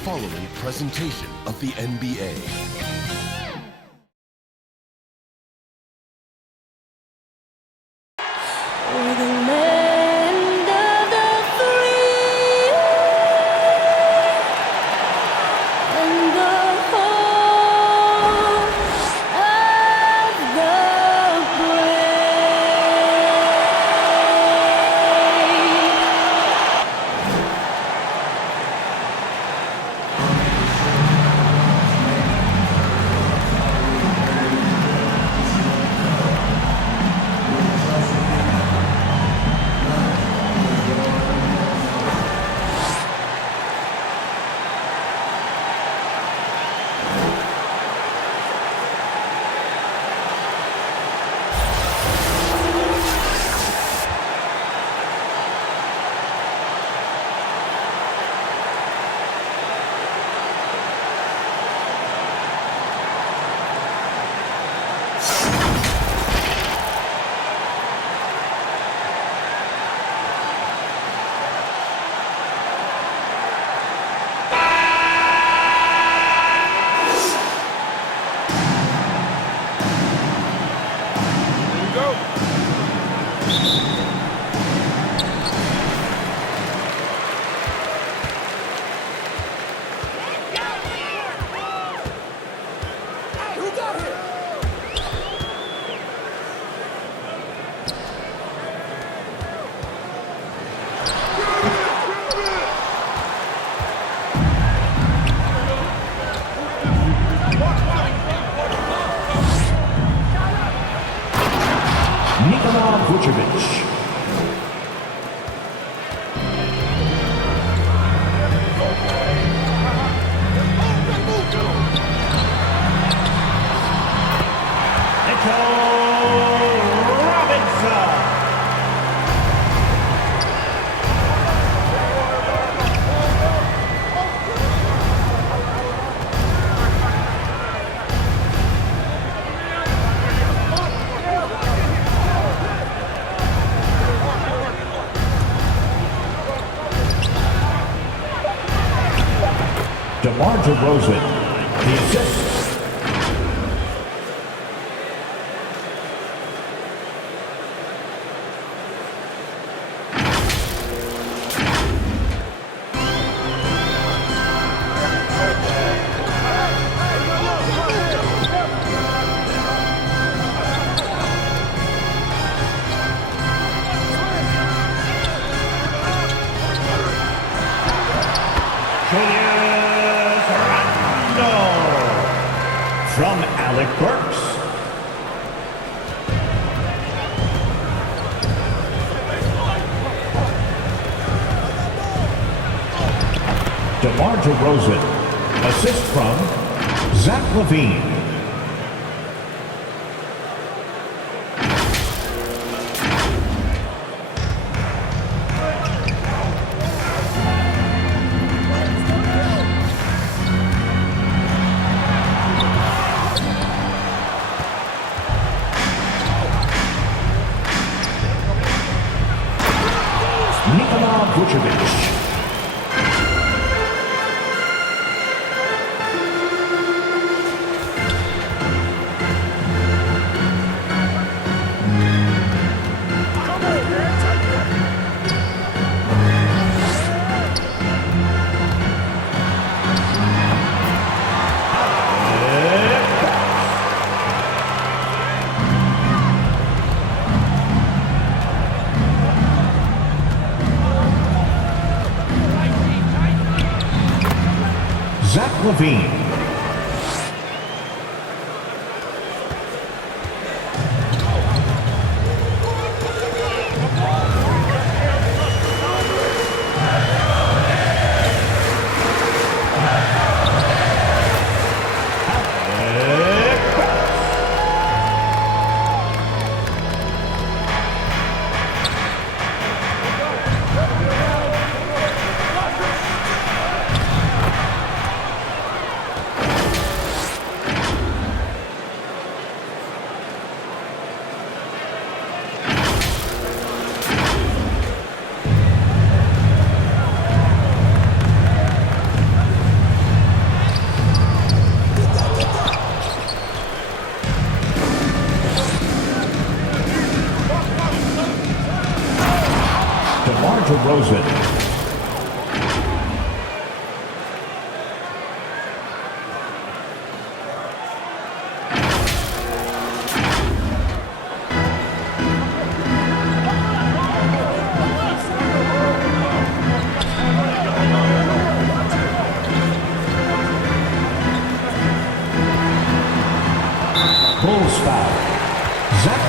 following presentation of the NBA. DeMar DeRozan, the assist. From Alec Burks. DeMar DeRozan. Assist from Zach LaVine. Zach LaVine.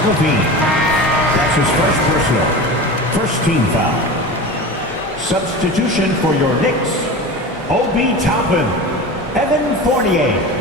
Levine. That's his first personal. First team foul. Substitution for your Knicks. Obi Toppin. Evan Fournier.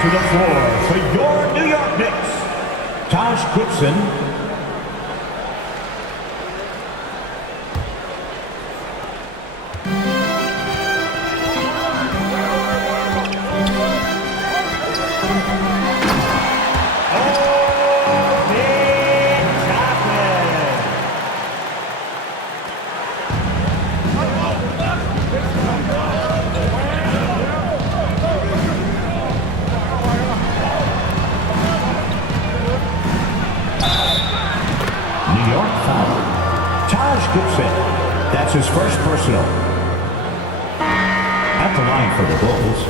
To the floor for your New York Knicks, Taj Gibson. Gibson. That's his first personal. At the line for the Bulls,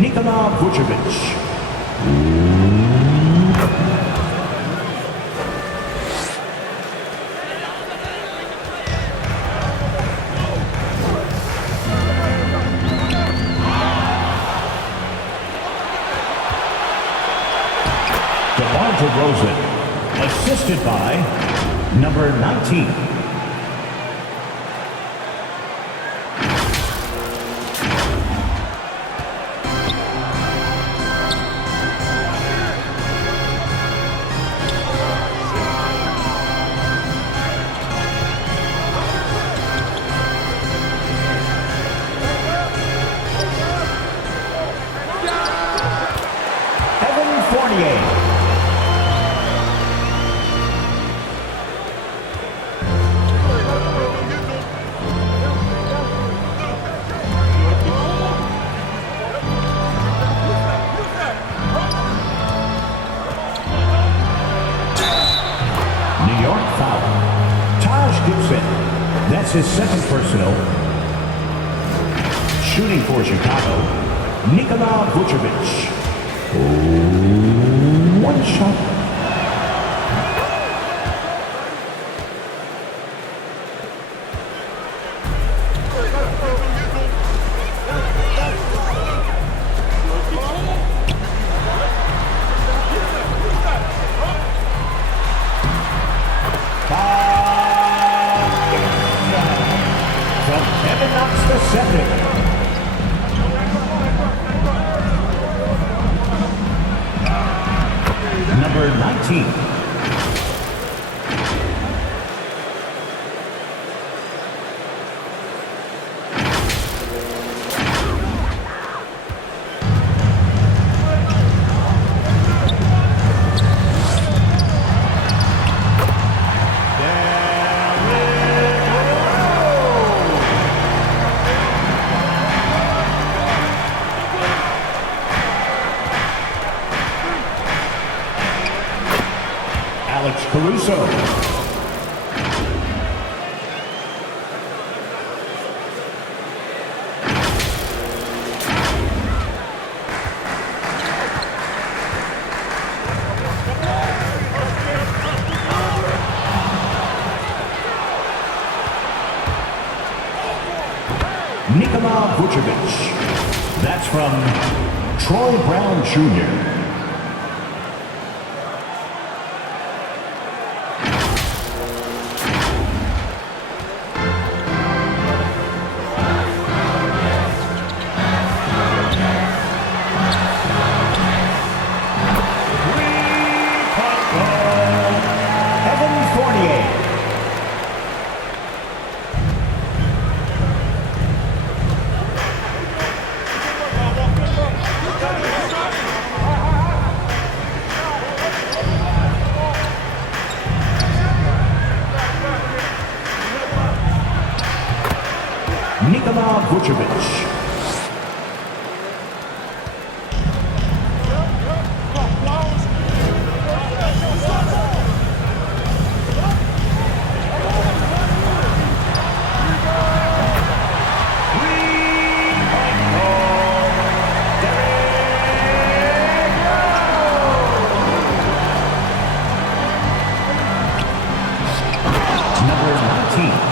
Nikola Vucevic. DeMar DeRozan, assisted by number 19. That's his second personal. Shooting for Chicago, Nikola Vucevic. One shot. Number 19. Caruso. Nikola Vucevic. That's from Troy Brown Jr. Nikola Vucevic. Number 19.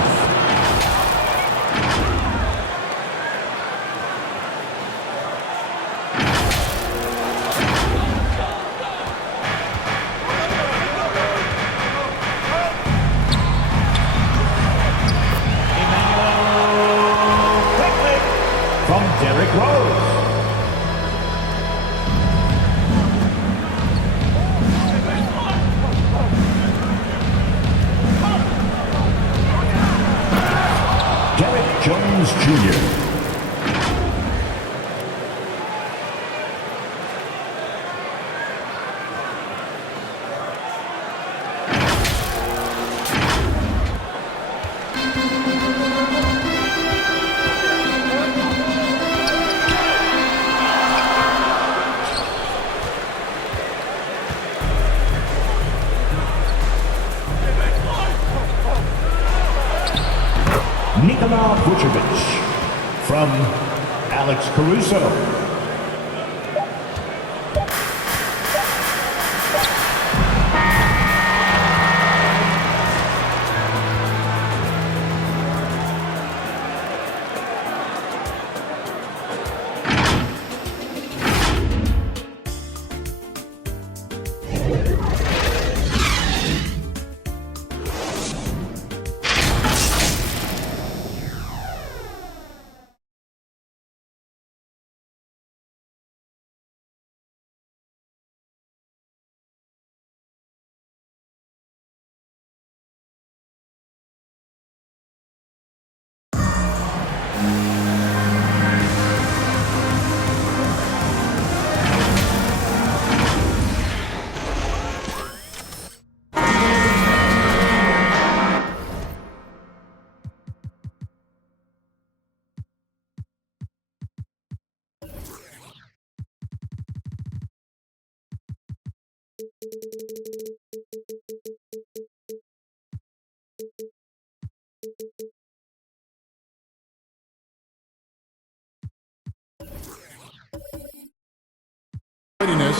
From Derrick Rose. Derrick Jones Jr. Nikola Vucevic from Alex Caruso.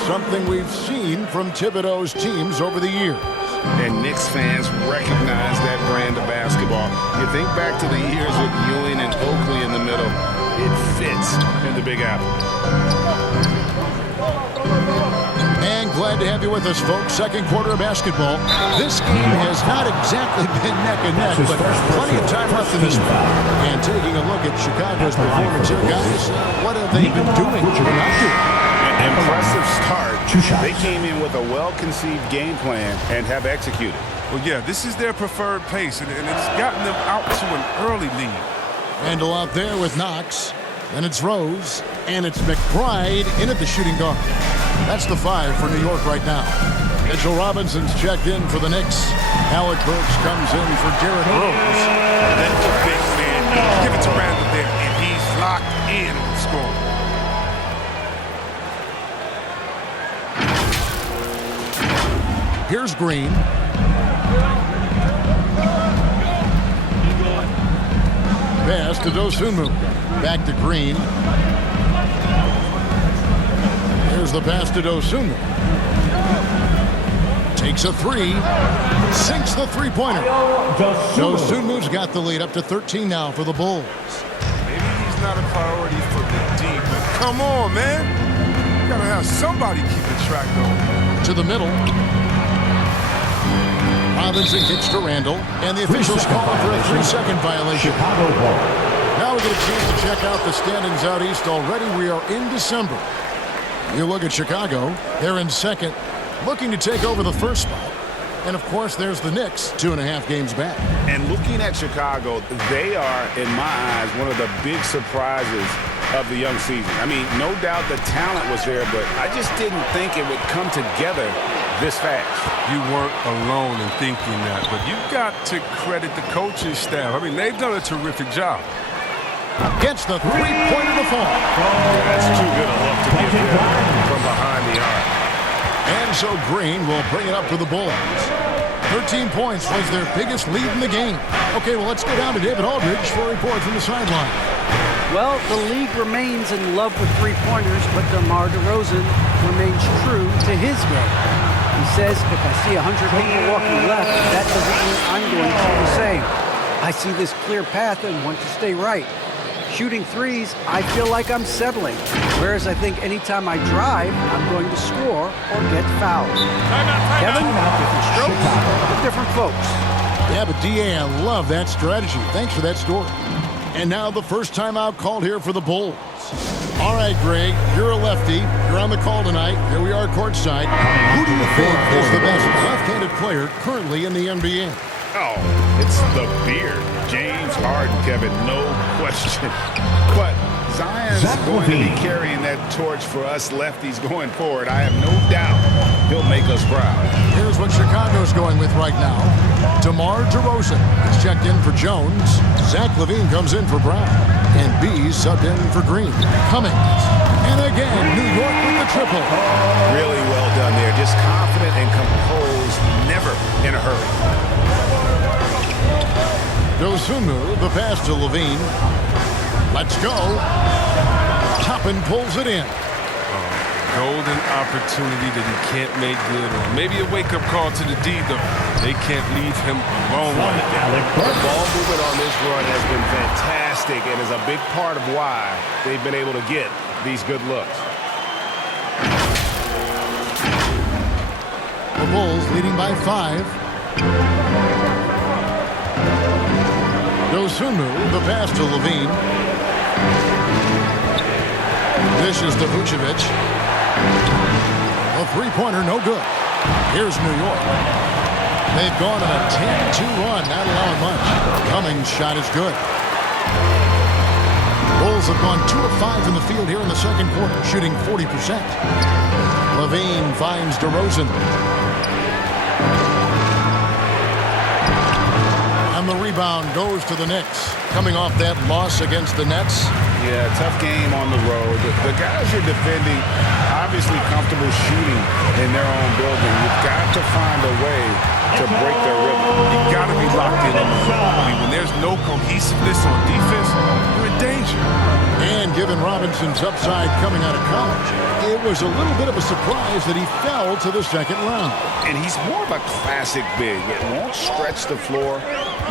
Something we've seen from Thibodeau's teams over the years. And Knicks fans recognize that brand of basketball. You think back to the years with Ewing and Oakley in the middle. It fits in the Big Apple. And glad to have you with us, folks. Second quarter of basketball. This game has not exactly been neck and neck, but plenty of time left in this one. And taking a look at Chicago's performance here, guys, what have they been doing? Impressive start. They came in with a well-conceived game plan and have executed. Well, yeah, this is their preferred pace, and it's gotten them out to an early lead. Randall out there with Knox. Then it's Rose, and it's McBride in at the shooting guard. That's the 5 for New York right now. Mitchell Robinson's checked in for the Knicks. Alec Burks comes in for Derrick Rose. That's a big man. Give it to Randall there, and he's locked in on the score. Here's Green. Pass to Dosunmu. Back to Green. Here's the pass to Dosunmu. Takes a 3. Sinks the three-pointer. Dosunmu's got the lead up to 13 now for the Bulls. Maybe he's not a priority for the D, but come on, man. You gotta have somebody keeping track of. To the middle. Robinson kicks to Randall, and the officials call for a 3-second violation. Chicago ball. Now we get a chance to check out the standings out east. Already we are in December. You look at Chicago, they're in second, looking to take over the first spot. And, of course, there's the Knicks, 2.5 games back. And looking at Chicago, they are, in my eyes, one of the big surprises of the young season. I mean, no doubt the talent was there, but I just didn't think it would come together this fast. You weren't alone in thinking that, but you've got to credit the coaching staff. I mean, they've done a terrific job. Gets the three-pointer to fall. That's too good a look to give him from behind the arc. And so Green will bring it up for the Bulls. 13 points was their biggest lead in the game. Okay, well, let's go down to David Aldridge for a report from the sideline. Well, the league remains in love with three-pointers, but DeMar DeRozan remains true to his game. He says, if I see 100 people walking left, that doesn't mean I'm going to do the same. I see this clear path and want to stay right. Shooting threes, I feel like I'm settling. Whereas I think anytime I drive, I'm going to score or get fouled. Kevin, different strokes, but different folks. Yeah, but D.A., I love that strategy. Thanks for that story. And now the first timeout called here for the Bulls. All right, Greg, you're a lefty. You're on the call tonight. Here we are courtside. Who do you think is the best left-handed player currently in the NBA? Oh, it's the beard. James Harden, Kevin, no question. But Zion's going to be carrying that torch for us lefties going forward. I have no doubt he'll make us proud. Here's what Chicago's going with right now. DeMar DeRozan is checked in for Jones. Zach LaVine comes in for Brown. And B subbed in for Green. Cummings. And again, New York with the triple. Really well done there. Just confident and composed, never in a hurry. Dosunmu, the pass to LaVine. Let's go. Toppin pulls it in. Golden opportunity that he can't make good on. Maybe a wake-up call to the D, though. They can't leave him alone. The ball movement on this run has been fantastic and is a big part of why they've been able to get these good looks. The Bulls leading by 5. Dosunmu, the pass to LaVine. Dishes to Vucevic. A three-pointer, no good. Here's New York. They've gone on a 10-2 run, not allowing much. Cummings' shot is good. Bulls have gone 2 of 5 from the field here in the second quarter, shooting 40%. LaVine finds DeRozan. And the rebound goes to the Knicks, coming off that loss against the Nets. Yeah, tough game on the road. The guys you're defending, obviously comfortable shooting in their own building. You've got to find a way to break their rhythm. You got to be locked in on the road. I mean, when there's no cohesiveness on defense, you're in danger. And given Robinson's upside coming out of college, it was a little bit of a surprise that he fell to the second round. And he's more of a classic big. It won't stretch the floor.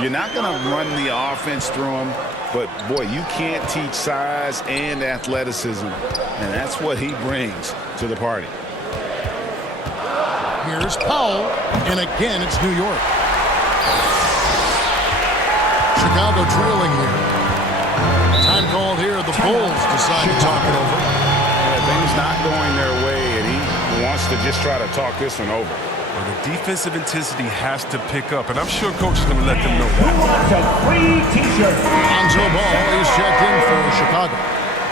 You're not going to run the offense through him. But, boy, you can't teach size and athleticism. And that's what he brings to the party. Here's Powell. And again, it's New York. Chicago trailing here. Time called here. The Bulls decide to talk it over. Yeah, things not going their way, and he wants to just try to talk this one over. Well, the defensive intensity has to pick up, and I'm sure Coach is going to let them know Who that. wants a free T-shirt? Lonzo Ball is checked in for Chicago.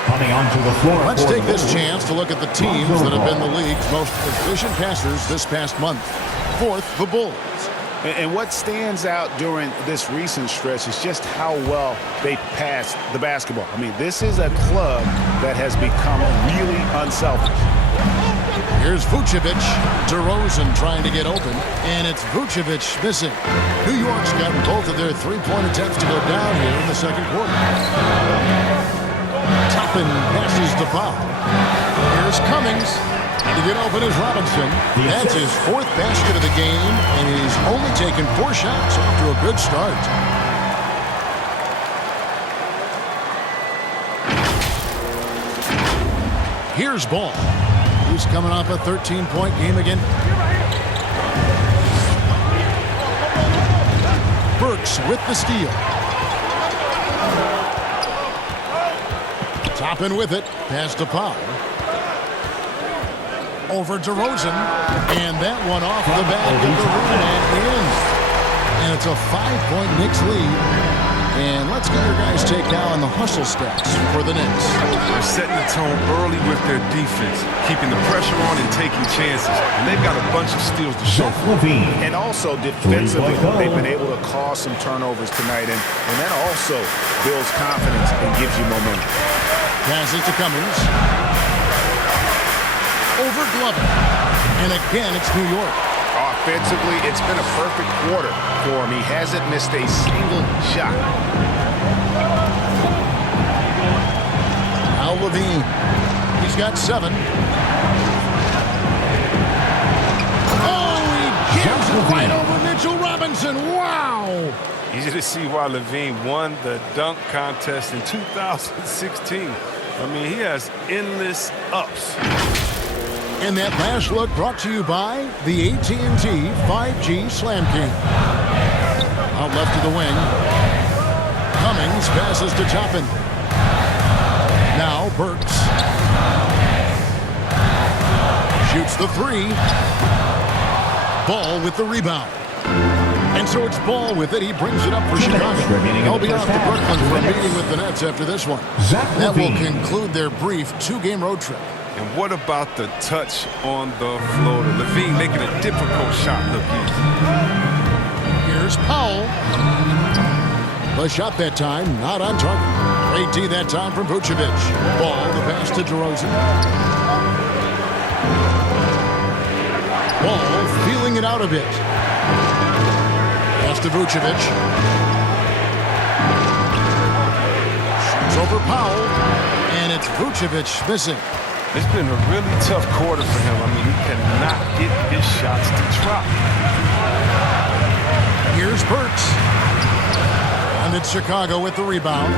Coming onto the floor. Let's for take the this Bulls. chance to look at the teams that have been the league's most efficient passers this past month. Fourth, the Bulls. And what stands out during this recent stretch is just how well they passed the basketball. I mean, this is a club that has become really unselfish. Here's Vucevic. DeRozan trying to get open, and it's Vucevic missing. New York's gotten both of their three-point attempts to go down here in the second quarter. Toppin passes to Powell. Here's Cummings. To get open is Robinson. That's his 4th basket of the game, and he's only taken 4 shots after a good start. Here's Ball. He's coming off a 13-point game again. Burks with the steal. Toppin with it. Pass to Powell. Over DeRozan, and that one off the back of the rim and in. And it's a 5-point Knicks lead. And let's get your guys' take now on the hustle stats for the Knicks. They're setting the tone early with their defense, keeping the pressure on and taking chances. And they've got a bunch of steals to show for it. And also defensively, they've been able to cause some turnovers tonight, and that also builds confidence and gives you momentum. Passes to Cummings. Over Glover. And again, it's New York. Offensively, it's been a perfect quarter for him. He hasn't missed a single shot. Al Levine. He's got 7. Oh, he jams it right over Mitchell Robinson. Wow! Easy to see why Levine won the dunk contest in 2016. I mean, he has endless ups. And that last look brought to you by the AT&T 5G Slam King. Out left to the wing. Cummings passes to Toppin. Now Burks. Shoots the 3. Ball with the rebound. And so it's Ball with it. He brings it up for Chicago. They'll be off to Brooklyn for a meeting with the Nets after this one. That will conclude their brief 2-game road trip. And what about the touch on the floater? Levine making a difficult shot look easy. Here's Powell. The shot that time, not on target. Great D that time from Vucevic. Ball, the pass to DeRozan. Ball feeling it out a bit. Pass to Vucevic. Shoots over Powell. And it's Vucevic missing. It's been a really tough quarter for him. I mean, he cannot get his shots to drop. Here's Burks. And it's Chicago with the rebound.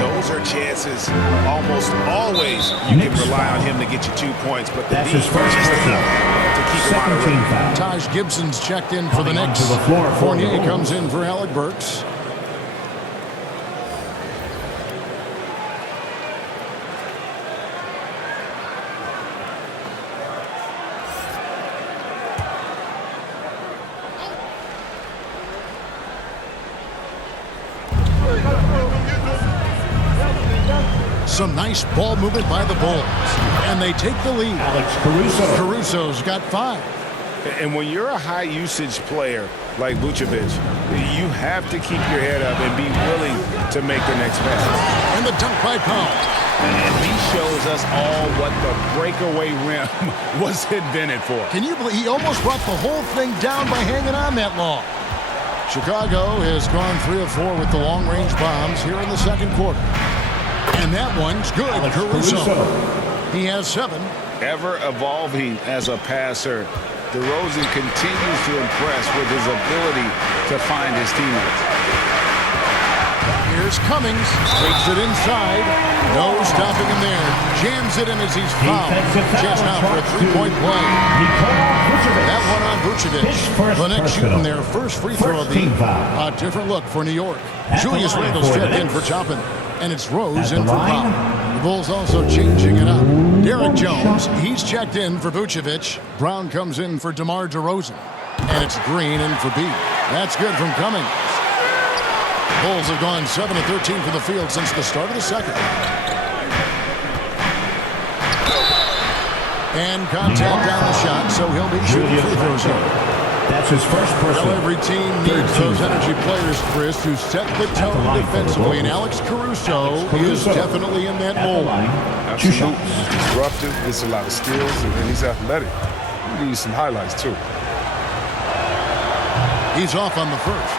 Those are chances almost always you can rely on him to get you 2 points, but the defense is enough to keep him out of it. Taj Gibson's checked in for the Knicks. Fournier comes in for Alec Burks. Some nice ball movement by the Bulls. And they take the lead. Alex Caruso. Caruso's got 5. And when you're a high-usage player like Vucevic, you have to keep your head up and be willing to make the next pass. And the dunk by Powell. And he shows us all what the breakaway rim was invented for. Can you believe he almost brought the whole thing down by hanging on that long? Chicago has gone 3 of 4 with the long-range bombs here in the second quarter. And that one's good. Caruso. He has 7. Ever evolving as a passer, DeRozan continues to impress with his ability to find his teammates. Here's Cummings. Takes it inside. No stopping him there. Jams it in as he's fouled. Chance now for a 3-point play. That one on Vucevic. The Knicks shooting their first free throw of the a different look for New York. Julius Randle's checked in for Toppin. And it's Rose in for Powell. The Bulls also changing it up. Derek Jones, he's checked in for Vucevic. Brown comes in for DeMar DeRozan. And it's Green in for B. That's good from Cummings. Bulls have gone 7 of 13 for the field since the start of the second. And contact on the shot, so he'll be shooting free throws here. That's his first personal. Well, every team needs those energy players, Chris, who set the tone defensively, and Alex Caruso is definitely in that mold. Absolutely. He's disruptive, gets a lot of steals, and he's athletic. We need some highlights, too. He's off on the first.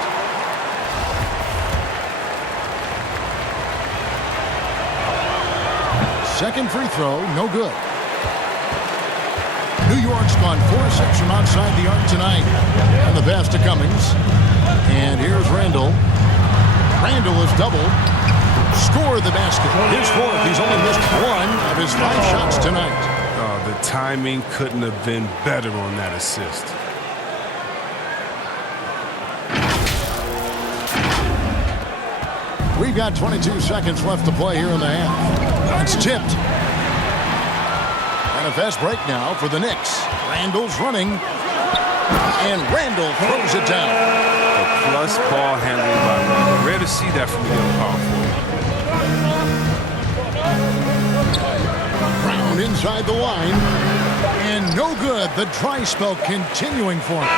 Second free throw, no good. New York's gone 4-6 from outside the arc tonight. And the pass to Cummings. And here's Randle. Randle is doubled. Score the basket. His 4th. He's only missed 1 of his 5 shots tonight. The timing couldn't have been better on that assist. We've got 22 seconds left to play here in the half. It's tipped. And a fast break now for the Knicks. Randle's running. And Randle throws it down. The plus ball handling by Rosen. Rare to see that from the young power forward. Brown inside the line. And no good. The dry spell continuing for him.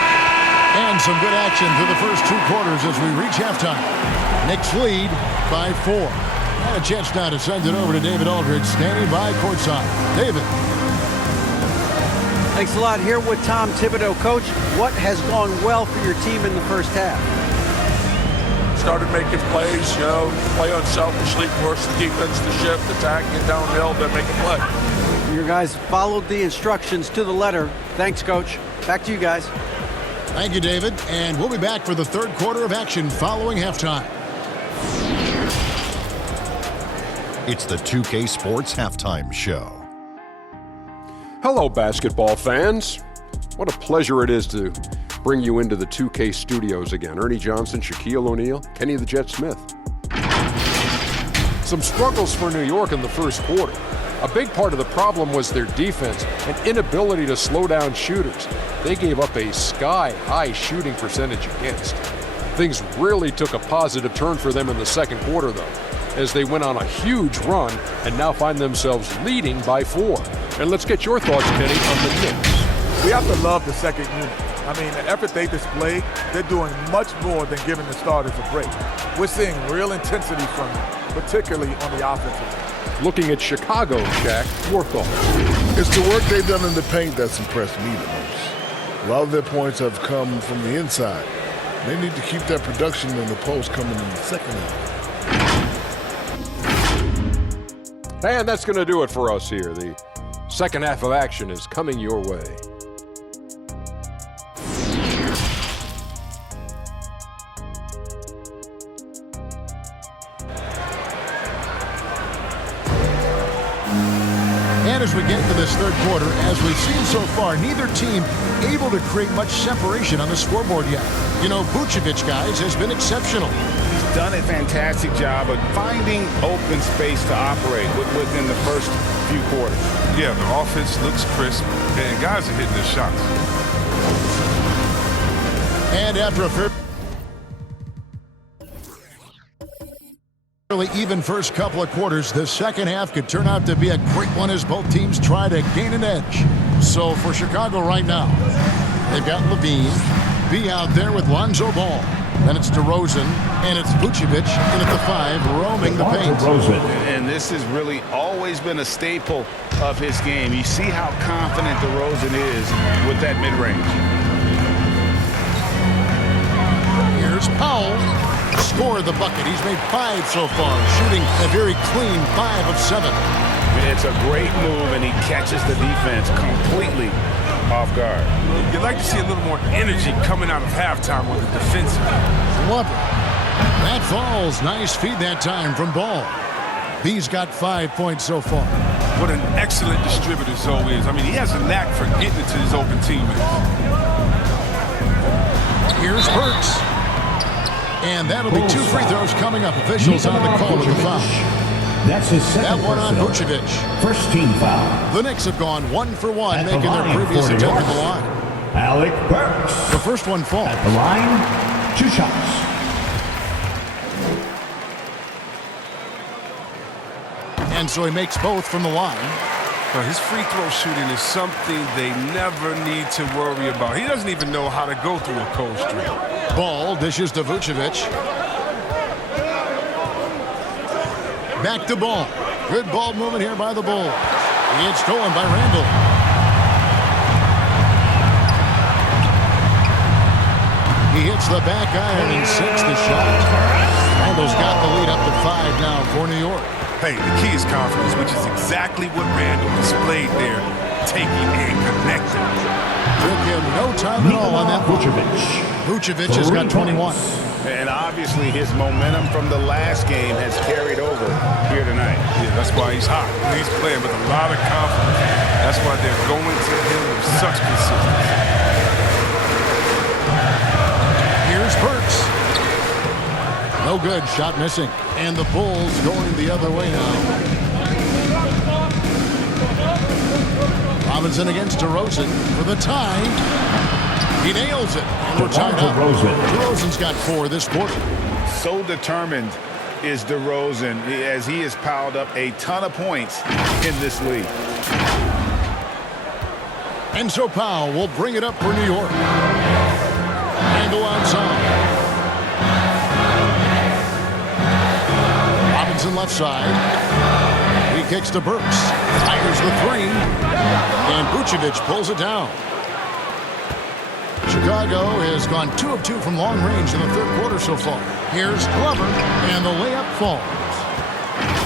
And some good action through the first 2 quarters as we reach halftime. Knicks lead by 4. And a chance now to send it over to David Aldridge, standing by courtside. David. Thanks a lot. Here with Tom Thibodeau. Coach, what has gone well for your team in the first half? Started making plays, play unselfishly, force the defense to shift, attack, get downhill, then make a play. Your guys followed the instructions to the letter. Thanks, Coach. Back to you guys. Thank you, David. And we'll be back for the third quarter of action following halftime. It's the 2K Sports Halftime Show. Hello, basketball fans. What a pleasure it is to bring you into the 2K studios again. Ernie Johnson, Shaquille O'Neal, Kenny the Jet Smith. Some struggles for New York in the first quarter. A big part of the problem was their defense and inability to slow down shooters. They gave up a sky-high shooting percentage against. Things really took a positive turn for them in the second quarter, though, as they went on a huge run and now find themselves leading by 4. And let's get your thoughts, Kenny, on the Knicks. We have to love the second unit. I mean, the effort they displayed, they're doing much more than giving the starters a break. We're seeing real intensity from them, particularly on the offensive end. Looking at Chicago, Shaq, your thoughts? It's the work they've done in the paint that's impressed me the most. A lot of their points have come from the inside. They need to keep that production in the post coming in the second half. And that's going to do it for us here. The second half of action is coming your way. And as we get into this third quarter, as we've seen so far, neither team able to create much separation on the scoreboard yet. Vucevic, guys, has been exceptional. He's done a fantastic job of finding open space to operate within the first few quarters. Yeah, the offense looks crisp, and guys are hitting their shots. And after a fairly even first couple of quarters, the second half could turn out to be a great one as both teams try to gain an edge. So for Chicago right now, they've got Levine, B out there with Lonzo Ball. Then it's DeRozan, and it's Vucevic in at the 5, roaming the paint. And this has really always been a staple of his game. You see how confident DeRozan is with that mid-range. Here's Powell. Scored the bucket. He's made 5 so far, shooting a very clean 5 of 7. It's a great move, and he catches the defense completely off guard. You'd like to see a little more energy coming out of halftime on the defensive. Love it. That falls. Nice feed that time from Ball. He's got 5 points so far. What an excellent distributor Zoe is. I mean, he has a knack for getting it to his open teammates. Here's Burks. And that'll be 2 free throws coming up. Officials on the call with the foul. That's his second. That one on Vucevic. First team foul. The Knicks have gone 1 for 1, making their previous attempt at the line. Alec Burks. The first one falls. At the line, 2 shots. And so he makes both from the line. Now, his free throw shooting is something they never need to worry about. He doesn't even know how to go through a cold streak. Ball dishes to Vucevic. Back to Ball. Good ball movement here by the Bulls. It's stolen by Randall. He hits the back iron and sinks the shot. Randall's got the lead up to 5 now for New York. Hey, the key is confidence, which is exactly what Randall displayed there, taking and connecting. Took him no time at all on that. Vucevic has got 21. And obviously his momentum from the last game has carried over here tonight. Yeah, that's why he's hot. He's playing with a lot of confidence. That's why they're going to him with such consistency. Here's Burks. No good. Shot missing. And the Bulls going the other way now. Robinson against DeRozan for the tie. He nails it. And we're tied up. DeRozan's got 4 this quarter. So determined is DeRozan as he has piled up a ton of points in this league. And so Powell will bring it up for New York. And go outside. Robinson left side. He kicks to Burks. Fires the 3. And Vucevic pulls it down. Chicago has gone 2 of 2 from long range in the third quarter so far. Here's Glover, and the layup falls.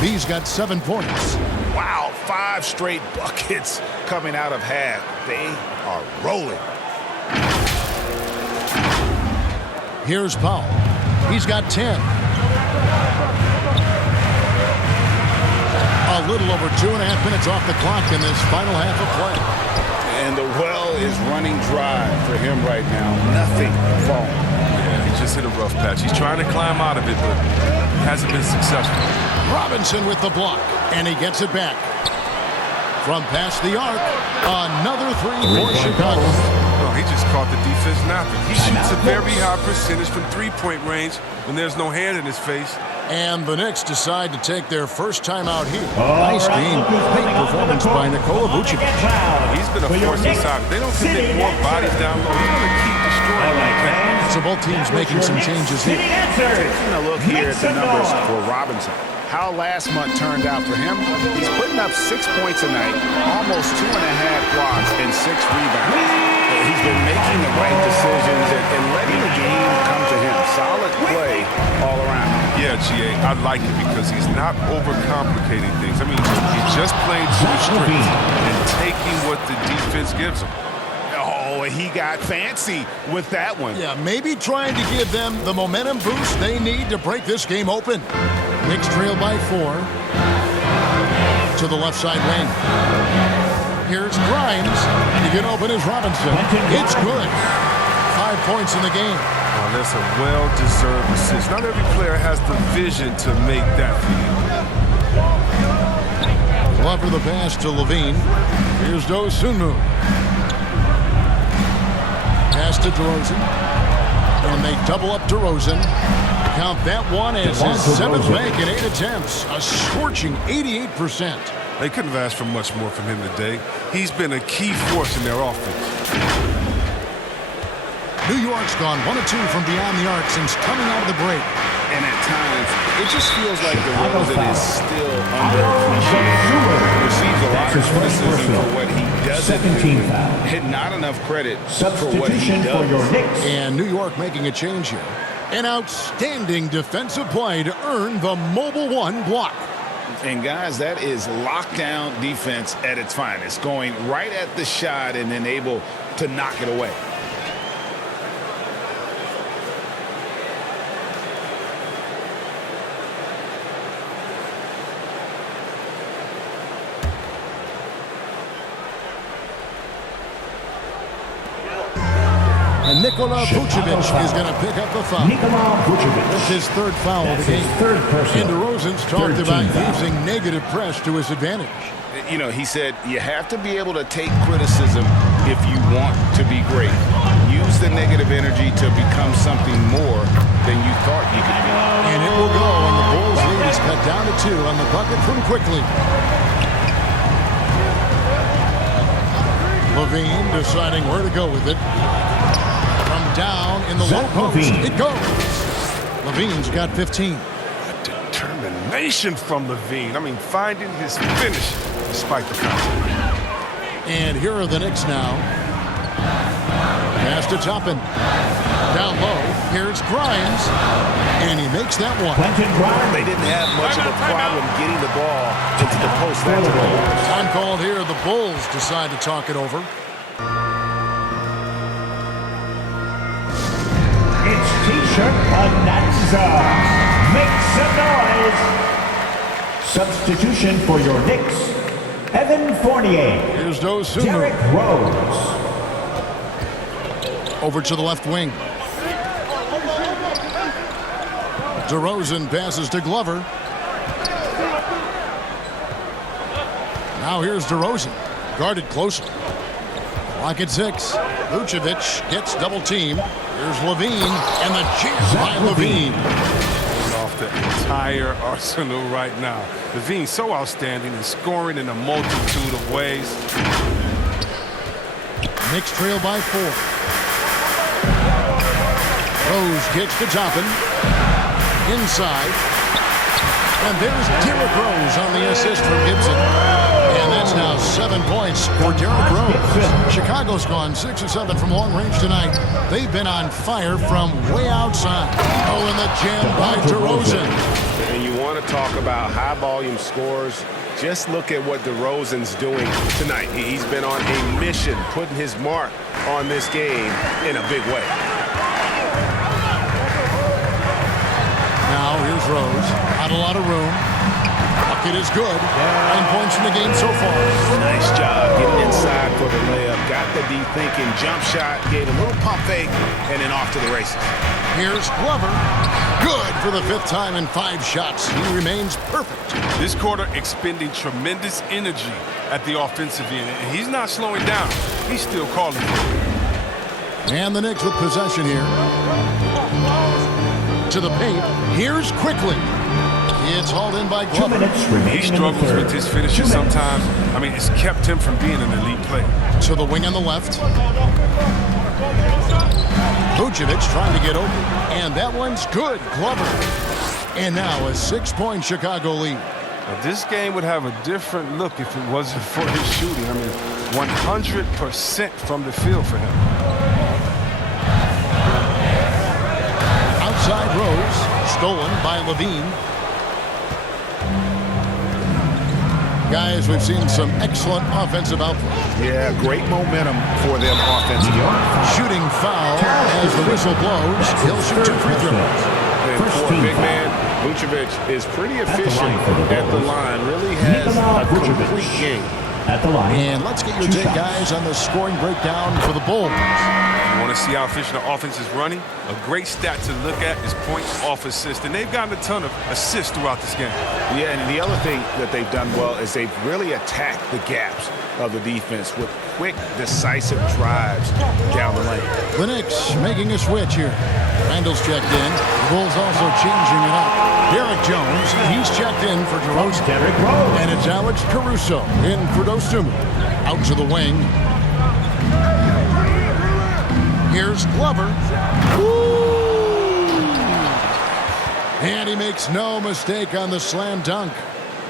He's got 7 points. Wow, 5 straight buckets coming out of half. They are rolling. Here's Powell. He's got 10. A little over 2.5 minutes off the clock in this final half of play. And the well is running dry for him right now. Nothing falling. Yeah, he just hit a rough patch. He's trying to climb out of it, but hasn't been successful. Robinson with the block, and he gets it back. From past the arc, another 3 for Chicago. No, he just caught the defense napping. He shoots a very high percentage from three-point range when there's no hand in his face. And the Knicks decide to take their first time out here. Nice game. Great performance by Nikola Vucevic. He's been a force inside. They don't commit more bodies down low. He's going to keep destroying them. So both teams making some changes here. Taking a look here at the numbers for Robinson. How last month turned out for him, he's putting up 6 points a night, almost 2.5 blocks and 6 rebounds. He's been making the right decisions and letting the game come to him. Solid play all around. Yeah, GA, I like it because he's not overcomplicating things. I mean, he's just playing to his strengths and taking what the defense gives him. Oh, he got fancy with that one. Yeah, maybe trying to give them the momentum boost they need to break this game open. Knicks trail by 4 to the left side wing. Here's Grimes. To get open is Robinson. It's good. 5 points in the game. Oh, that's a well-deserved assist. Not every player has the vision to make that for you. Glover the pass to Levine. Here's Dosunmu. Pass to DeRozan. And they double up DeRozan. Count that one as his 7th make in 8 attempts. A scorching 88%. They couldn't have asked for much more from him today. He's been a key force in their offense. New York's gone 1 of 2 from beyond the arc since coming out of the break. And at times, it just feels like DeRozan is still underappreciated. Receives a lot of criticism for what he doesn't do, and not enough credit for what he does. And New York making a change here. An outstanding defensive play to earn the mobile 1 block. And guys, that is lockdown defense at its finest. Going right at the shot and then able to knock it away. And Nikola Vucevic is going to pick up the foul. That's his 3rd foul of the game. And DeRozan's talked about using negative press to his advantage. You know, he said you have to be able to take criticism if you want to be great. Use the negative energy to become something more than you thought you could be. And it will go, and the Bulls lead is cut down to 2 on the bucket from Quickly. Levine deciding where to go with it. From down in the low post, it goes. Levine's got 15. A determination from Levine. I mean, finding his finish despite the contact. And here are the Knicks now. Pass to Toppin. Down low. Here's Grimes. And he makes that one. They didn't have much of a problem getting the ball into the post that time. Time called here. The Bulls decide to talk it over. It's T-shirt Bonanza. Make some noise. Substitution for your Knicks. Evan Fournier. Here's Dosunmu. Derrick Rose. Over to the left wing. DeRozan passes to Glover. Now here's DeRozan. Guarded closely. Clock at 6. Vucevic gets double teamed. Here's Levine, and the jam by Levine. Off the entire arsenal right now. Levine so outstanding and scoring in a multitude of ways. Knicks trail by 4. Rose kicks to Toppin. Inside. And there's Derrick Rose on the assist from Gibson. And that's now 7 points for Derrick Rose. Chicago's gone 6 of 7 from long range tonight. They've been on fire from way outside. Oh, and the jam by DeRozan. And you want to talk about high-volume scores. Just look at what DeRozan's doing tonight. He's been on a mission, putting his mark on this game in a big way. Now here's Rose. Not a lot of room. Bucket is good. 9 points in the game so far. Nice job getting inside for the layup. Got the deep thinking jump shot, gave a little pump fake, and then off to the races. Here's Glover. Good for the 5th time in 5 shots. He remains perfect. This quarter expending tremendous energy at the offensive end, and he's not slowing down. He's still calling for it. And the Knicks with possession here. To the paint. Here's quickly. It's hauled in by Glover. 2 minutes remaining. He struggles with his finishes sometimes. I mean, it's kept him from being an elite player. To the wing on the left. Vucevic trying to get open. And that one's good. Glover. And now a 6-point Chicago lead. Now, this game would have a different look if it wasn't for his shooting. I mean, 100% from the field for him. Outside Rose. Stolen by Levine. Guys, we've seen some excellent offensive output. Yeah, great momentum for them offensively. Shooting foul as the whistle blows. He'll shoot 2 free throws. And for a big man, Vucevic is pretty efficient at the line. Really has a complete game. At the line. And let's get your take, guys, on the scoring breakdown for the Bulls. You want to see how efficient the offense is running? A great stat to look at is points off assist, and they've gotten a ton of assists throughout this game. Yeah, and the other thing that they've done well is they've really attacked the gaps of the defense with quick, decisive drives down the lane. The Knicks making a switch here. Randall's checked in. The Bulls also changing it up. Derrick Jones, he's checked in for DeRozan. Derrick Rose. And it's Alex Caruso in for Dosunmu. Out to the wing. Here's Glover. Woo! And he makes no mistake on the slam dunk.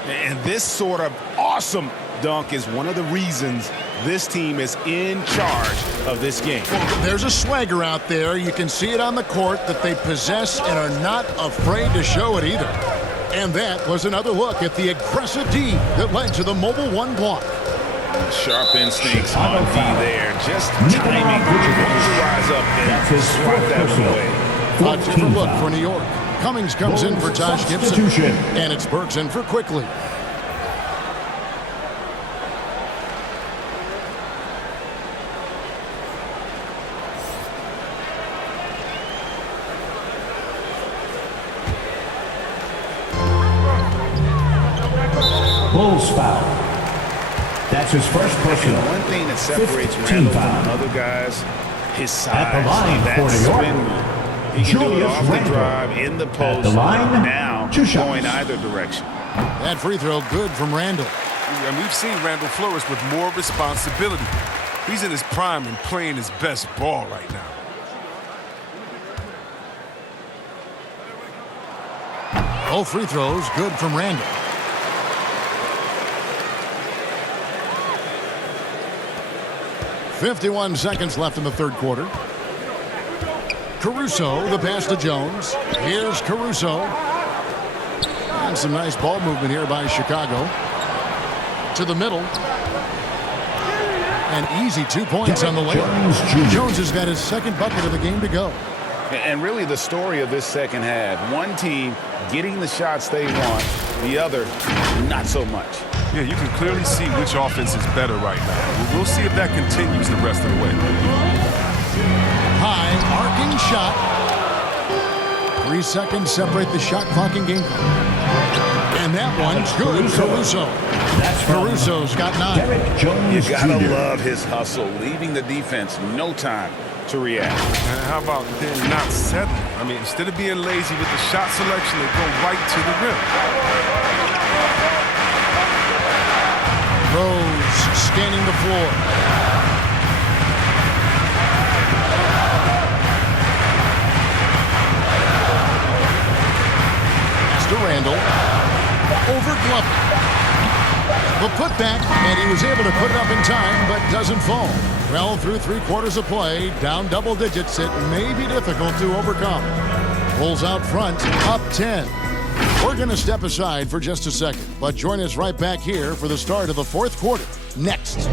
And this sort of awesome dunk is one of the reasons this team is in charge of this game. Well, there's a swagger out there. You can see it on the court that they possess and are not afraid to show it either. And that was another look at the aggressive D that led to the mobile 1 block. Sharp instincts on D there. Just timing. To rise up and swat that one away. A different look for New York. Cummings comes in for Taj Gibson. And it's Burks in for Quickly. Bulls foul. That's his first personal. One thing that separates Randall from other guys, his size. At the line that for New York. spin move. He can do it off the drive, in the post, At the line, now 2 shots. going either direction. That free throw good from Randall. And we've seen Randall flourish with more responsibility. He's in his prime and playing his best ball right now. Both free throws good from Randall. .51 seconds left in the third quarter. Caruso, the pass to Jones. Here's Caruso. And some nice ball movement here by Chicago. To the middle. An easy 2 points on the layup. Jones has got his second bucket of the game to go. And really the story of this second half, one team getting the shots they want, the other not so much. Yeah, you can clearly see which offense is better right now. We'll see if that continues the rest of the way. High, arcing shot. 3 seconds separate the shot clock and game clock. And that one's good. Caruso. Caruso's got 9. Derek Jones You gotta Jr. love his hustle, leaving the defense no time to react. And how about then not settling? I mean, instead of being lazy with the shot selection, they go right to the rim. Rose scanning the floor. Pass to Randall. Over Glover. The putback, and he was able to put it up in time, but doesn't fall. Well, through 3 quarters of play, down double digits, it may be difficult to overcome. Bulls out front, up 10. We're going to step aside for just a second, but join us right back here for the start of the 4th quarter. Next.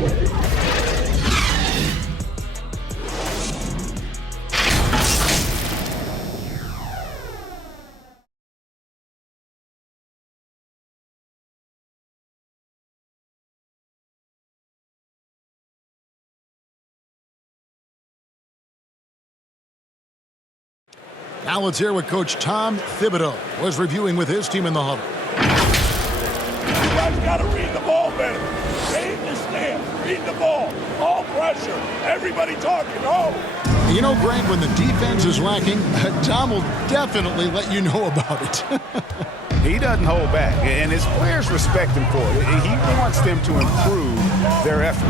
Now let's hear what Coach Tom Thibodeau was reviewing with his team in the huddle. You guys got to read the ball better. Stay in your stance. Read the ball. All pressure. Everybody talking. Oh. You know, Greg, when the defense is lacking, Tom will definitely let you know about it. He doesn't hold back, and his players respect him for it. He wants them to improve their effort.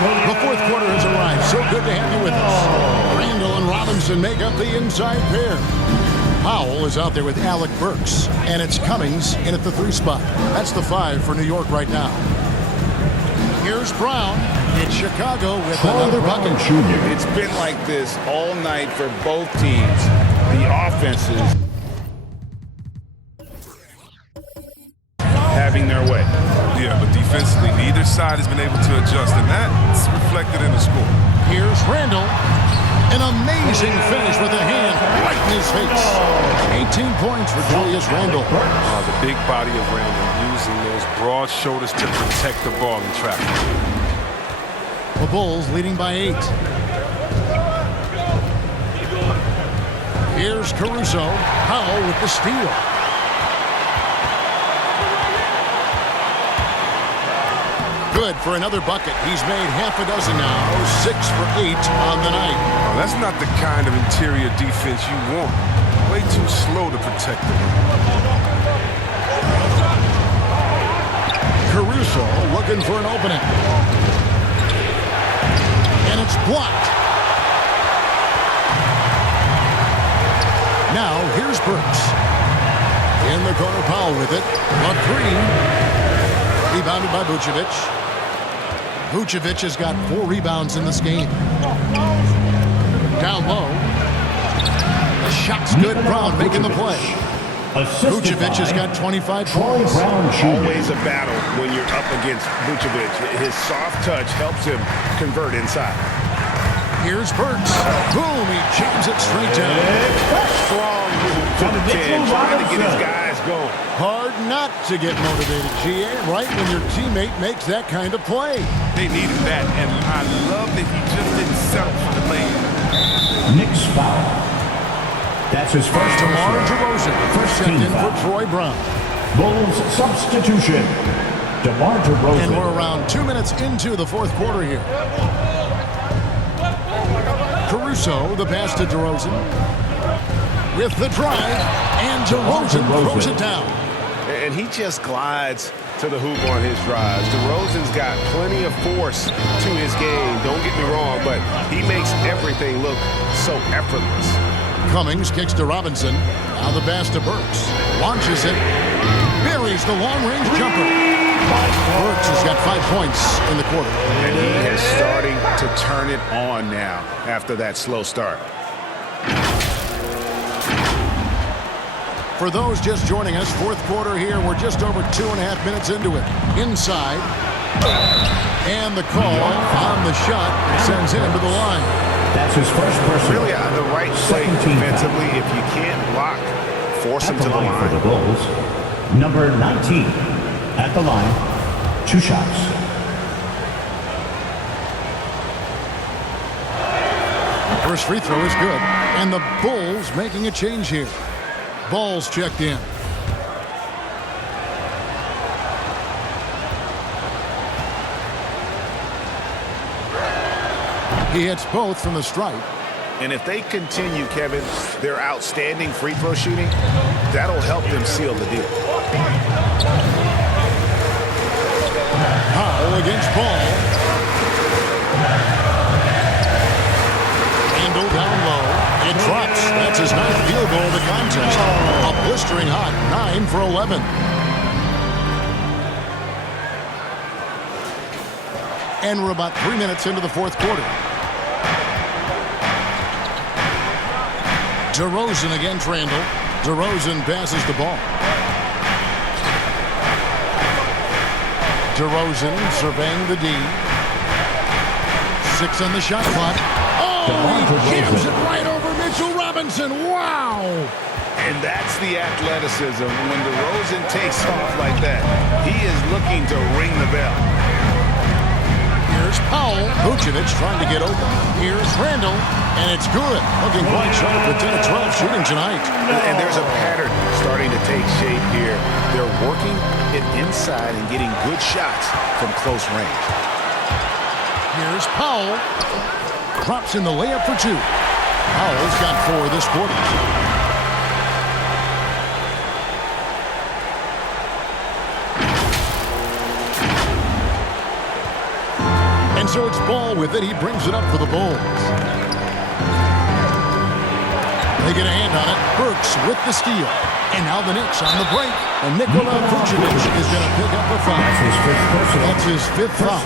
The 4th quarter has arrived. So good to have you with us. Randall and Robinson make up the inside pair. Powell is out there with Alec Burks, and it's Cummings in at the 3 spot. That's the 5 for New York right now. Here's Brown. It's Chicago with another bucket. It's been like this all night for both teams. The offenses having their way. Yeah, but defensively, neither side has been able to adjust, and that's reflected in the score. Here's Randall. An amazing finish with a hand right in his face. 18 points for Julius Randle. The big body of Randall using those broad shoulders to protect the ball in traffic. The Bulls leading by 8. Here's Caruso. Powell with the steal. Good for another bucket. He's made half a dozen now. 6 for 8 on the night. Oh, that's not the kind of interior defense you want. Way too slow to protect the rim. Caruso looking for an opening. And it's blocked. Now here's Burks. In the corner, Powell with it. A 3. Rebounded by Vucevic. Vucevic has got 4 rebounds in this game. Down low. The shot's good. Brown making the play. Vucevic has got 25 points. Always a battle when you're up against Vucevic. His soft touch helps him convert inside. Here's Burks. Boom, he jams it straight down. Strong move to the 10, trying to get his guys going. Hard not to get motivated, GA, right when your teammate makes that kind of play. They needed that, and I love that he just didn't settle for the lane. Knicks foul. That's his first DeMar personal. DeRozan, First checked team in for foul. Troy Brown. Bulls substitution. DeMar DeRozan. And we're around 2 minutes into the 4th quarter here. Caruso, the pass to DeRozan. With the drive, and DeRozan throws it down. And he just glides to the hoop on his drives. DeRozan's got plenty of force to his game, don't get me wrong, but he makes everything look so effortless. Cummings kicks to Robinson. Now the pass to Burks. Launches it. Buries the long-range jumper. Burks has got 5 points in the quarter. And he is starting to turn it on now after that slow start. For those just joining us, 4th quarter here. We're just over 2.5 minutes into it. Inside. And the call on the shot sends him to the line. That's his first personal. Really the right play defensively. If you can't block, force him to the line. For the Bulls, number 19 at the line. 2 shots. First free throw is good. And the Bulls making a change here. Ball's checked in. He hits both from the stripe. And if they continue, Kevin, their outstanding free throw shooting, that'll help them seal the deal. Powell against Ball. Handle down low. It drops. That's his 9th field goal of the contest. A blistering hot 9 for 11. And we're about 3 minutes into the fourth quarter. DeRozan against Randall. DeRozan passes the ball. DeRozan surveying the D. 6 on the shot clock. Oh, he jams it right over Mitchell Robinson. Wow! And that's the athleticism. When DeRozan takes off like that, he is looking to ring the bell. Here's Powell. Vucevic trying to get open. Here's Randall. And it's good. Looking quite sharp with 10 of 12 shooting tonight. And there's a pattern starting to take shape here. They're working it inside and getting good shots from close range. Here's Powell. Drops in the layup for 2. Powell's got 4 this quarter. And so it's Ball with it. He brings it up for the Bulls. They get a hand on it. Burks with the steal. And now the Knicks on the break. And Nikola Vucevic is going to pick up a 5. That's his 5th foul.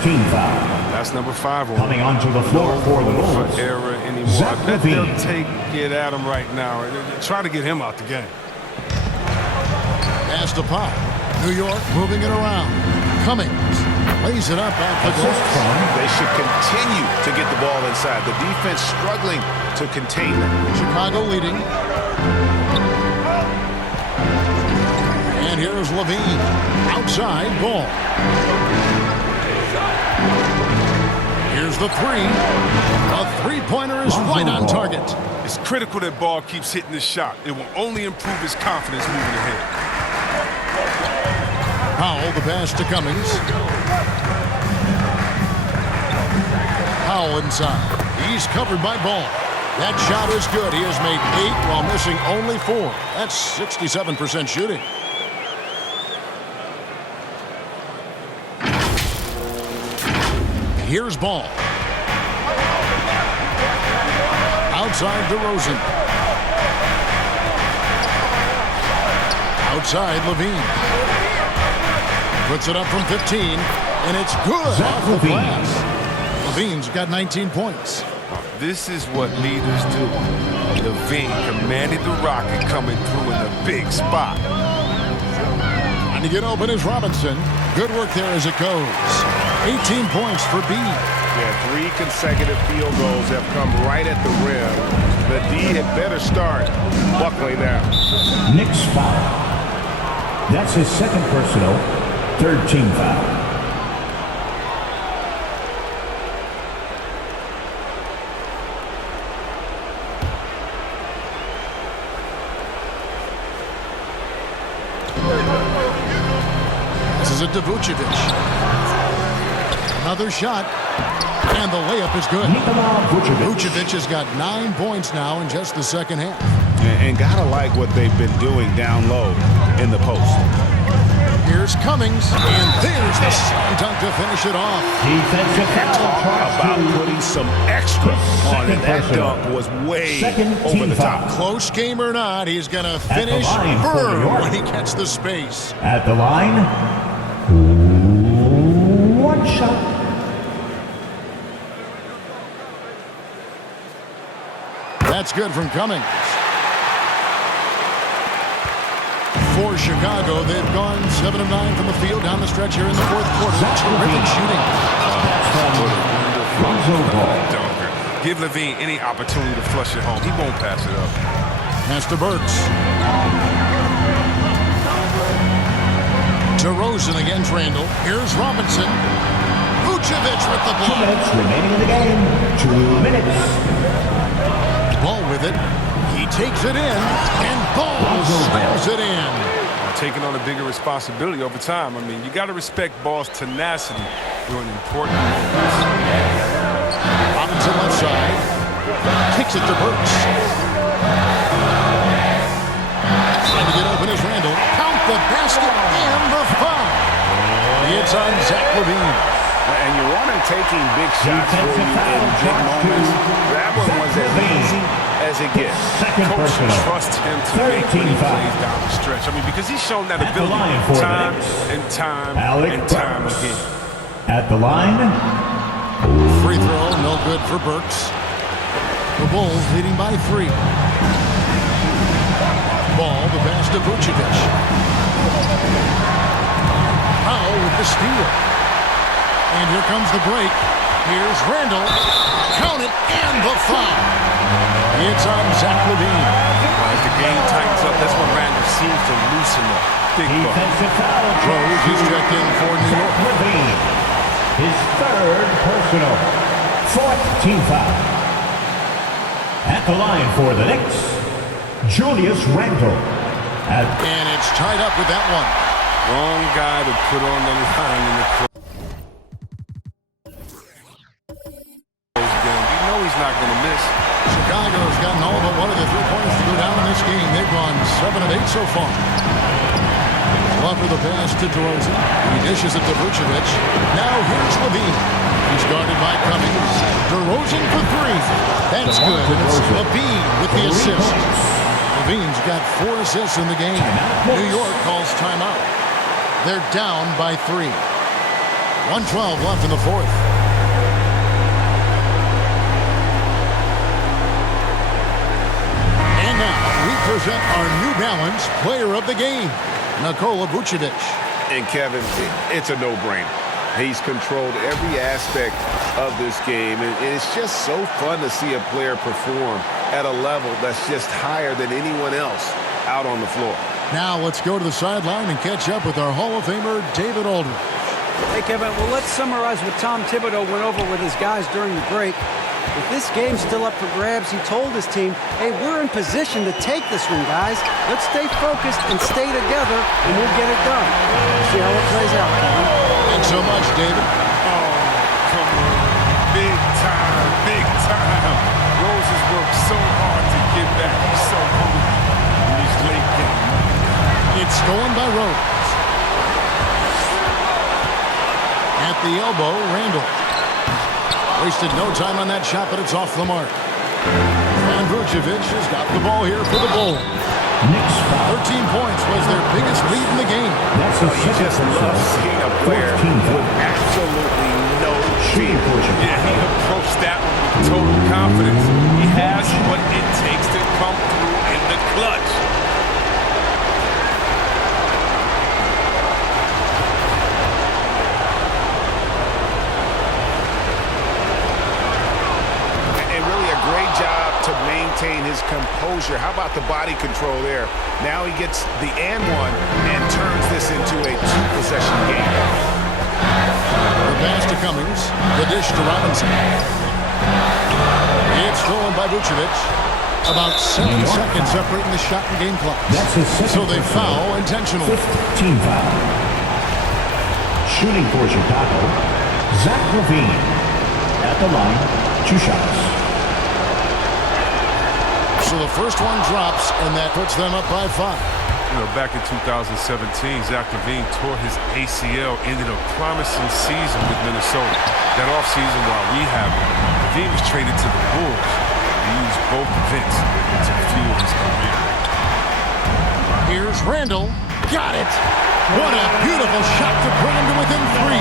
That's number 5. Coming onto the floor for the Bulls. Error anymore. I bet they'll take it at him right now. They're trying to get him out the game. Pass to Pop. New York moving it around. Cummings lays it up off the glass. They should continue to get the ball inside. The defense struggling to contain them. Chicago leading. And here's Levine. Outside Ball. Here's the 3. A three-pointer is right on target. It's critical that Ball keeps hitting the shot. It will only improve his confidence moving ahead. Powell, the pass to Cummings. Powell inside. He's covered by Ball. That shot is good. He has made 8 while missing only 4. That's 67% shooting. Here's Ball. Outside DeRozan. Outside Levine. Puts it up from 15, and it's good off the glass. Levine's got 19 points. This is what leaders do. Levine commanded the rocket coming through in the big spot. Trying to get open is Robinson. Good work there as it goes. 18 points for B. Yeah, 3 consecutive field goals have come right at the rim. The D had better start buckling down. Knicks foul. That's his 2nd personal, 3rd team foul. This is it to Vucevic. Another shot. And the layup is good. Vucevic has got 9 points now in just the second half. And gotta like what they've been doing down low in the post. Here's Cummings, and there's the slam dunk to finish it off. Talk about putting some extra on it. That dunk was way over the top. Close game or not, he's going to finish firm when he gets the space. At the line, 1 shot. That's good from Cummings. For Chicago, they've gone 7 of 9 from the field down the stretch here in the fourth quarter. Terrific shooting. Dunker. Give Levine any opportunity to flush it home. He won't pass it up. Pass to Burks. DeRozan against Randall. Here's Robinson. Vucevic with the ball. 2 minutes remaining in the game. 2 minutes. Ball with it. He takes it in, and Ball slams it in. Taking on a bigger responsibility over time. I mean, you got to respect Ball's tenacity during important moments. Robinson left side. Kicks it to Burks. Trying to get open is Randall. Count the basket and the foul. It's on Zach LaVine. And you want him taking big shots for you in big moments. That one was as easy as it gets. Coach trusts him to make winning plays down the stretch. I mean, because he's shown that ability time and time and time again. At the line. Free throw, no good for Burks. The Bulls leading by 3. Ball, the pass to Vucevic. Powell with the steal. And here comes the break. Here's Randall. Count it, and the foul. It's on Zach LaVine. As the game tightens up, that's when Randall seems to loosen up. Big bucket. Rose is checked in for New York. LaVine. His third personal. 4th team foul. At the line for the Knicks, Julius Randle. And it's tied up with that one. Wrong guy to put on the line in the crowd. You know he's not going to miss. Chicago's gotten all but one of the 3-pointers to go down in this game. They've gone 7 of 8 so far. Lover the pass to DeRozan. He dishes it to Vucevic. Now here's LaVine. He's guarded by Cummings. DeRozan for 3. That's good. And it's LaVine with the assist. LaVine's got 4 assists in the game. New York calls timeout. They're down by 3. 1:12 left in the 4th. And now we present our New Balance player of the game, Nikola Vucevic. And Kevin, it's a no-brainer. He's controlled every aspect of this game, and it's just so fun to see a player perform at a level that's just higher than anyone else out on the floor. Now let's go to the sideline and catch up with our Hall of Famer, David Aldridge. Hey, Kevin, well, let's summarize what Tom Thibodeau went over with his guys during the break. With this game still up for grabs, he told his team, hey, we're in position to take this one, guys. Let's stay focused and stay together, and we'll get it done. See how it plays out, Kevin. Thanks so much, David. Oh, come on. Big time, big time. Rose has worked so hard to get back. He's so hungry in these late games. It's stolen by Rose. At the elbow, Randall. Wasted no time on that shot, but it's off the mark. And Vucevic has got the ball here for the Bulls. 13 points was their biggest lead in the game. That's a You just love seeing a player with absolutely no fear. Yeah, he approached that one with total confidence. He has what it takes to come through in the clutch. To maintain his composure. How about the body control there? Now he gets the and one and turns this into a 2-possession game. The pass to Cummings. The dish to Robinson. It's stolen by Vucevic. About 7 seconds separating the shot and game clock. So they foul intentionally. 5th team foul. Shooting for Chicago, Zach LaVine. At the line, 2 shots. So the first one drops, and that puts them up by 5. You know, back in 2017, Zach LaVine tore his ACL, ended a promising season with Minnesota. That offseason, while rehabbing, LaVine was traded to the Bulls. He used both events to fuel his career. Here's Randall. Got it! What a beautiful shot to bring him to within 3.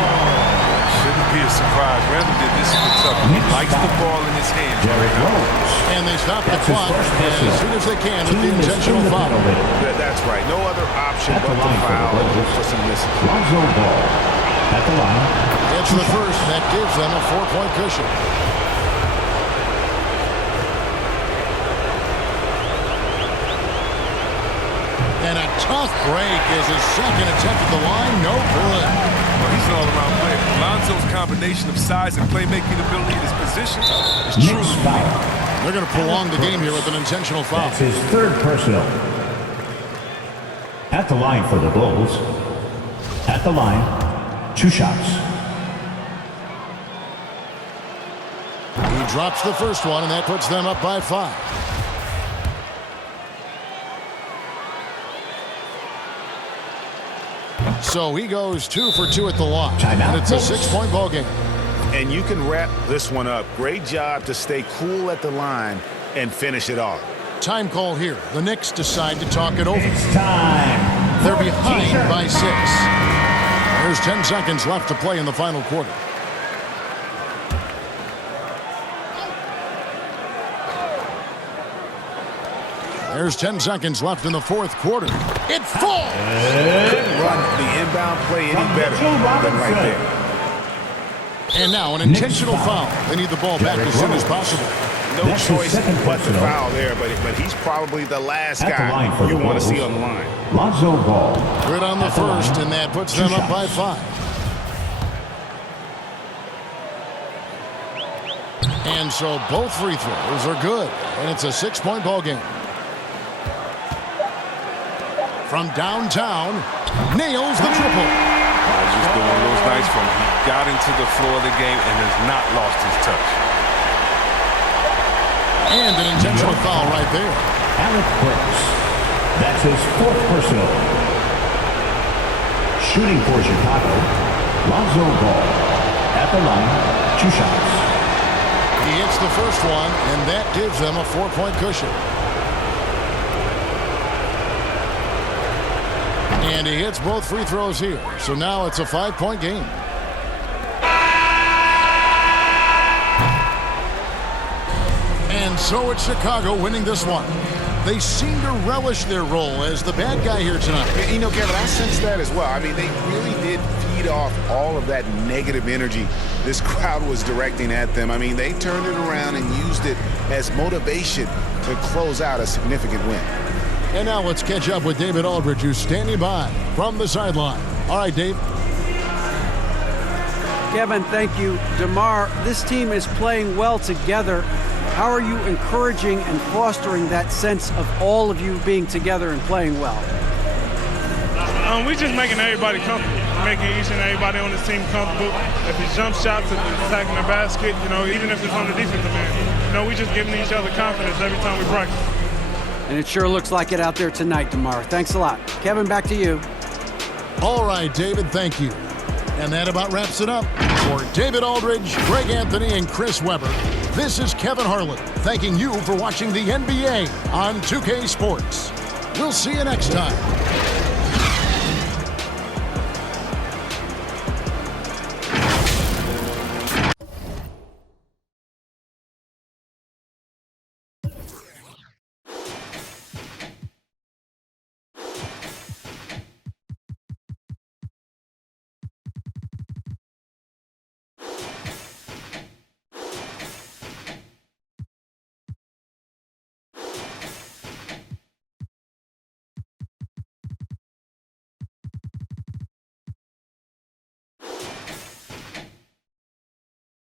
Shouldn't be a surprise. Randall did this in Kentucky. He likes the ball in his hands. And they stop the clock as soon as they can with the intentional foul. That's right. No other option but to foul and look for some misses. Lonzo Ball. At the line. It's the first. That gives them a 4-point cushion. And a tough break is his second attempt at the line. No good. Well, he's an all-around player. Lonzo's combination of size and playmaking ability in his position is Knicks foul. They're going to prolong the game here with an intentional foul. That's his 3rd personal. At the line for the Bulls. At the line, 2 shots. He drops the first one, and that puts them up by 5. So he goes 2 for 2 at the line, and it's a 6-point ball game. And you can wrap this one up. Great job to stay cool at the line and finish it off. Time call here. The Knicks decide to talk it over. It's time. They're behind by 6. There's 10 seconds left to play in the final quarter. There's 10 seconds left in the fourth quarter. It falls! Couldn't run the inbound play any better than right there. And now an intentional foul. They need the ball back as soon as possible. No choice but to foul there, but he's probably the last guy you want to see on the line. Lonzo Ball. Good on the first, and that puts them up by 5. And so both free throws are good, and it's a 6-point ball game. From downtown, nails the triple. Just doing what was nice for him. He got into the floor of the game and has not lost his touch. And an intentional foul right there. Alec Burks. That's his 4th personal. Shooting for Chicago, Lonzo Ball. At the line, 2 shots. He hits the first one, and that gives them a 4-point cushion. And he hits both free throws here. So now it's a 5-point game. And so it's Chicago winning this one. They seem to relish their role as the bad guy here tonight. You know, Kevin, I sense that as well. I mean, they really did feed off all of that negative energy this crowd was directing at them. I mean, they turned it around and used it as motivation to close out a significant win. And now let's catch up with David Aldridge, who's standing by from the sideline. All right, Dave. Kevin, thank you. DeMar, this team is playing well together. How are you encouraging and fostering that sense of all of you being together and playing well? We're just making everybody comfortable, making each and everybody on this team comfortable. If it's jump shots, if it's attacking the basket, even if it's on the defensive end, we're just giving each other confidence every time we practice. And it sure looks like it out there tonight, DeMar. Thanks a lot. Kevin, back to you. All right, David, thank you. And that about wraps it up. For David Aldridge, Greg Anthony, and Chris Webber, this is Kevin Harlan thanking you for watching the NBA on 2K Sports. We'll see you next time.